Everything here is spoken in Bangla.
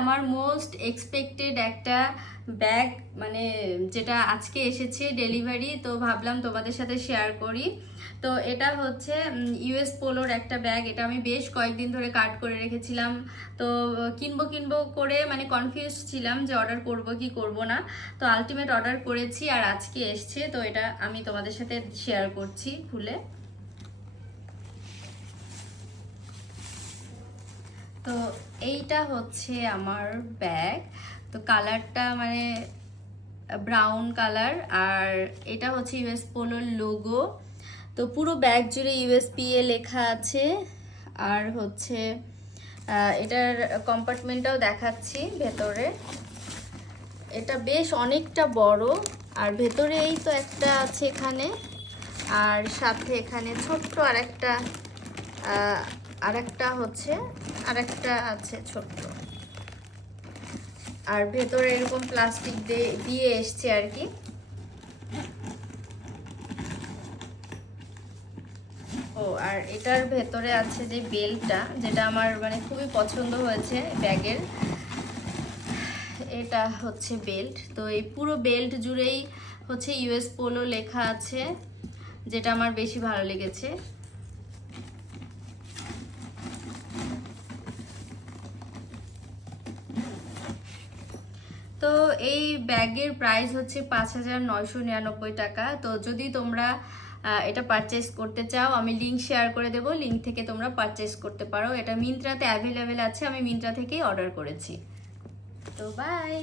আমার মোস্ট এক্সপেক্টেড একটা ব্যাগ, মানে যেটা আজকে এসেছে ডেলিভারি, তো ভাবলাম তোমাদের সাথে শেয়ার করি। তো এটা হচ্ছে ইউএস পোলোর একটা ব্যাগ। এটা আমি বেশ কয়েকদিন ধরে কাট করে রেখেছিলাম, তো কিনবো কিনবো করে মানে কনফিউজ ছিলাম যে অর্ডার করব কি করব না। তো আলটিমেট অর্ডার করেছি আর আজকে এসছে, তো এটা আমি তোমাদের সাথে শেয়ার করছি খুলে। তো এইটা হচ্ছে আমার ব্যাগ। তো কালারটা মানে ব্রাউন কালার, আর এটা হচ্ছে ইউএস পোলোর লোগো। তো পুরো ব্যাগ জুড়ে ইউএসপিএ লেখা আছে। আর হচ্ছে এটার কম্পার্টমেন্টটাও দেখাচ্ছি ভেতরে। এটা বেশ অনেকটা বড়, আর ভেতরে এই তো একটা আছে এখানে, আর সাথে এখানে ছোট্ট আরেকটা আছে ছোট্ট। আর ভেতরে এরকম প্লাস্টিক দিয়ে এসছে আর কি। ও আর এটার ভেতরে আছে যে বেল্টটা, যেটা আমার মানে খুবই পছন্দ হয়েছে ব্যাগের। এটা হচ্ছে বেল্ট। তো এই পুরো বেল্ট জুড়েই হচ্ছে ইউএস পোলো লেখা আছে, যেটা আমার বেশি ভালো লেগেছে। তো এই ব্যাগের প্রাইস হচ্ছে 5,999 টাকা। তো যদি তোমরা এটা পারচেস করতে চাও, আমি লিঙ্ক শেয়ার করে দেবো, লিঙ্ক থেকে তোমরা পারচেস করতে পারো। এটা মিন্ত্রাতে অ্যাভেলেবেল আছে, আমি মিন্ত্রা থেকেই অর্ডার করেছি। তো বাই।